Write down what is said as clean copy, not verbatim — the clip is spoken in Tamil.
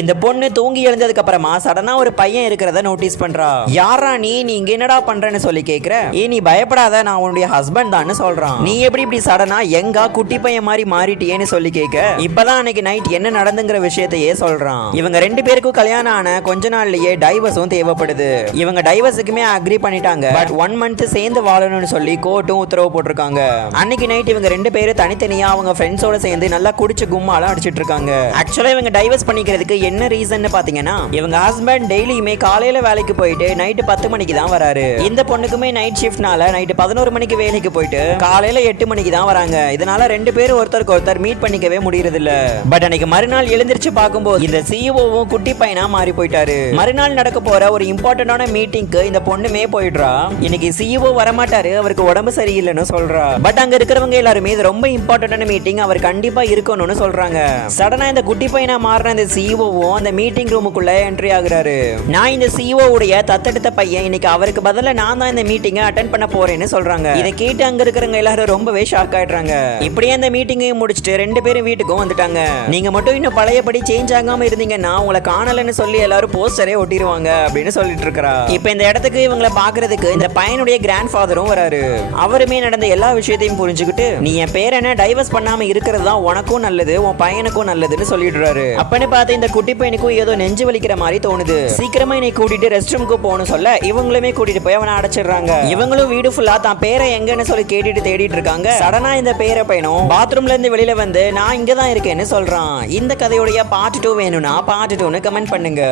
இந்த பொண்ணு தூங்கி எழுந்ததுக்கு அப்புறமா சடனா ஒரு பையன் இருக்கிறத நோட்டீஸ் பண்றா. யாரா நீ இங்க என்னடா பண்றேன்னு சொல்லி கேக்குற. நீ பயப்படாத, நான் உன்னுடைய ஹஸ்பண்ட் தான் சொல்றான். நீ எப்படி இப்படி சடனா எங்க குட்டி பையன் மாதிரி மாறிட்டியேன்னு சொல்லி கேட்க, இப்பதான் அன்னைக்கு நைட் என்ன நடந்துங்கிற விஷயத்தையே சொல்றான். இவங்க ரெண்டு பேருக்கும் கல்யாணம் ஆன கொஞ்ச நாள்லயே டைவர்ஸும் தேவைப்படுது. இவங்க டைவர்ஸுக்குமே அக்ரி பண்ணிட்டாங்க. பட் 1 மந்த் சேர்ந்து வாழணும்னு சொல்லி கோர்ட்டும் உத்தரவு போட்டிருக்காங்க. அன்னைக்கு நைட் இவங்க ரெண்டு பேரும் தனித்தனியா அவங்க ஃப்ரெண்ட்ஸோட சேர்ந்து நல்லா குடிச்சு கும்மாலாம் அடிச்சிட்டு இருக்காங்க. ஆக்சுவலா இவங்க டைவர்ஸ் பண்ணிக்கிறதுக்கு என்ன ரீசன் பாத்தீங்கன்னா, இவங்க ஹஸ்பண்ட் டெய்லியுமே காலையில வேலைக்கு போயிட்டு நைட்டு 10 மணிக்கு தான் வராரு. இந்த பொண்ணுக்குமே நைட் ஷிஃப்ட்னால நைட்டு 11 மணிக்கு வேலைக்கு போயிட்டு காலையில 8 மணிக்கு தான் வராங்க. இதனால ரெண்டு பேரும் ஒருத்தருக்கு ஒருத்தர் மீட் பண்ணிக்கவே முடியறது இல்ல. பட் அன்னைக்கு மறுநாள் எழுந்திருச்சு பார்க்கும்போது இந்த சிஇஓவும் குட்டி பையனா மாறி போயிட்டாரு. மறுநாள் நடக்க போற ஒரு இம்பார்ட்டன்டான மீட்டிங்க்கு இந்த பொண்ணுமே போயிடுறா. இன்னைக்கு சிஇஓ வரமாட்டாரு, அவருக்கு உடம்பு சரியில்லைன்னு சொல்றா. பட் அங்க இருக்கிறவங்க எல்லாருமே இது ரொம்ப இம்பார்ட்டன்டான மீட்டிங், அவர் கண்டிப்பா இருக்கணும்னு சொல்றாங்க. சடனா இந்த குட்டி பையனா மாறின இந்த சிஇஓ அந்த மீட்டிங் ரூமுக்குள்ள என்ட்ரி ஆகுறாரு. நான் இந்த சிஇஓ உடைய தத்தெடுத்த பையன், இன்னைக்கு அவருக்கு பதிலா நான் தான் இந்த மீட்டிங்கை அட்டெண்ட் பண்ண போறேன்னு சொல்றாங்க. இதை கேட்டு அங்க இருக்கிறவங்க எல்லாரும் ரொம்பவே ஷாக் ஆயிடுறாங்க. இப்படியே அந்த மீட்டிங்கையும் முடிச்சுட்டு ரெண்டு பேரும் வீட்டுக்கும் வந்துட்டாங்க. நீங்க மட்டும் இன்னும் பழையபடி சேஞ்ச் ஆகாம இருந்தீங்கன்னா உங்களை காணலன்னு சொல்லி எல்லாரும் போஸ்டரே ஒட்டிடுவாங்க அப்படின்னு சொல்லிட்டு இருக்கா. இப்ப இந்த இடத்துக்கு இவங்களை பாக்குறதுக்கு இந்த பையனுடைய கிராண்ட் ஃபாதரும் வராரு. அவருமே நடந்த எல்லா விஷயத்தையும் புரிஞ்சுக்கிட்டு, நீ என் பேரனை டைவர்ஸ் பண்ணாம இருக்கிறது தான் உனக்கும் நல்லது, உன் பையனுக்கும் நல்லதுன்னு சொல்லிடுறாரு. அப்பன்னு பார்த்து இந்த குட்டி பையனுக்கும் ஏதோ நெஞ்சு வலிக்கிற மாதிரி தோணுது. சீக்கிரமா என்னை கூட்டிட்டு ரெஸ்ட் ரூமுக்கு போகணும் சொல்ல இவங்களுமே கூட்டிட்டு போய் அவனை அடைச்சிடுறாங்க. இவங்களும் வீடு ஃபுல்லா தான் பேரை எங்கன்னு சொல்லி கேட்டுட்டு தேடிட்டு இருக்காங்க. சடனா இந்த பேரை பையனும் பாத்ரூம்ல இருந்து வெளியில வந்து நான் இங்க தான் இருக்கேன்னு சொல்றான். இந்த கதையுடைய பார்ட் 2 வேணும்னா பார்ட் 2ன்னு கமெண்ட் பண்ணுங்க.